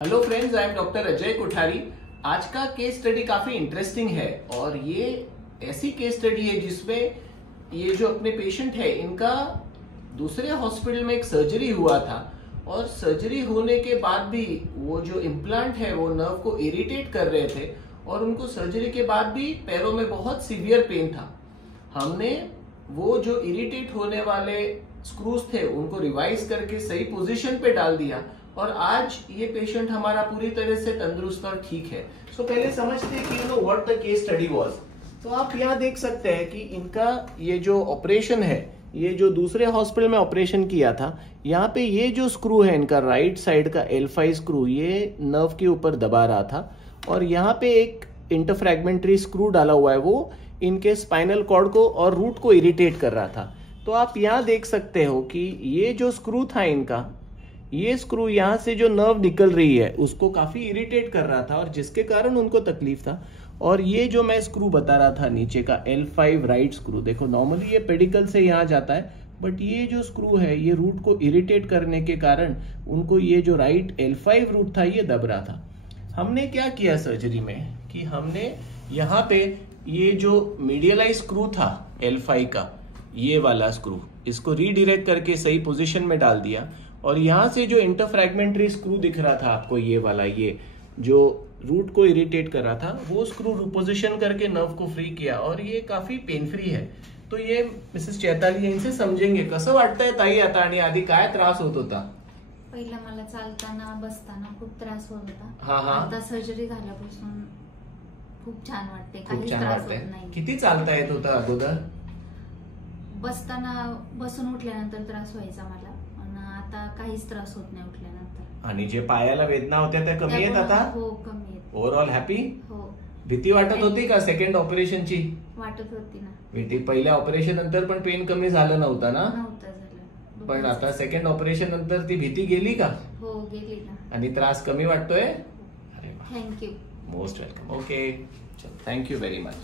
Hello friends, I am doctor Ajay Kothari. आज का case study काफी इंटरेस्टिंग है और ये ऐसी केस स्टडी है जिसमें ये जो अपने पेशेंट है इनका दूसरे हॉस्पिटल में एक सर्जरी हुआ था और सर्जरी होने के बाद भी वो जो इम्प्लांट है वो नर्व को इरिटेट कर रहे थे और उनको सर्जरी के बाद भी पैरों में बहुत सीवियर पेन था। हमने वो जो इरिटेट होने वाले स्क्रूज थे उनको रिवाइज करके सही पोजीशन पे डाल दिया और आज ये पेशेंट हमारा पूरी तरह से तंदुरुस्त और ठीक है। सो पहले समझते हैं कि you know what the case study was. तो आप यहाँ देख सकते हैं कि इनका ये जो ऑपरेशन है, ये जो दूसरे हॉस्पिटल में ऑपरेशन किया था, यहाँ पे ये जो स्क्रू है इनका राइट साइड का L5 स्क्रू ये नर्व के ऊपर दबा रहा था और यहाँ पे एक इंटरफ्रैगमेंटरी स्क्रू डाला हुआ है, वो इनके स्पाइनल कॉर्ड को और रूट को इरिटेट कर रहा था। तो आप यहाँ देख सकते हो कि ये जो स्क्रू था इनका, ये स्क्रू यहाँ से जो नर्व निकल रही है उसको काफी इरिटेट कर रहा था और जिसके कारण उनको तकलीफ था। और ये जो मैं स्क्रू बता रहा था नीचे का L5 राइट स्क्रू, देखो नॉर्मली ये पेडिकल से यहाँ जाता है बट ये जो स्क्रू है ये रूट को इरिटेट करने के कारण उनको ये जो राइट L5 रूट था ये दब रहा था। हमने क्या किया सर्जरी में कि हमने यहाँ पे ये जो मीडियलाइज स्क्रू था L5 का, ये वाला स्क्रू, इसको रीडायरेक्ट करके सही पोजीशन में डाल दिया और यहाँ से जो इंटरफ्रैगमेंटरी स्क्रू दिख रहा था आपको, ये वाला, ये जो रूट को इरिटेट कर रहा था, वो स्क्रू रिपोजिशन करके नर्व को फ्री किया और ये काफी पेन फ्री है। तो ये मिसेस चैताली इनसे समजेंगे कसं वाटतंय ताई आता आणि आधी काय त्रास होत होता? पहिला मला चालताना बसताना खूप त्रास होत होता। आता सर्जरी झाल्यापासून खूप छान वाटते, खूप काहीच छान त्रास वाटतंय। होत नाही। किती चालता येत होतं अगोदर? बसताना बसून उठल्यानंतर त्रास व्हायचा मला आणि आता काहीच त्रास होत नाही उठल्यानंतर। आणि जे पायाला वेदना होत्या त्या कमी आहेत आता? हो, कमी आहेत। Overall happy? हो। भीती वाटत होती का सेकंड ऑपरेशनची? वाटत होती ना। भीती पहिल्या ऑपरेशन नंतर पण पेन कमी झालं नव्हतं ना? नव्हतं झालं। पण आता सेकंड ऑपरेशन नंतर ती भीती गेली का? हो, गेली ना। आणि त्रास कमी वाटतोय? अरे वा, थँक्यू। Most welcome. ओके, चलो, थँक्यू व्हेरी मच।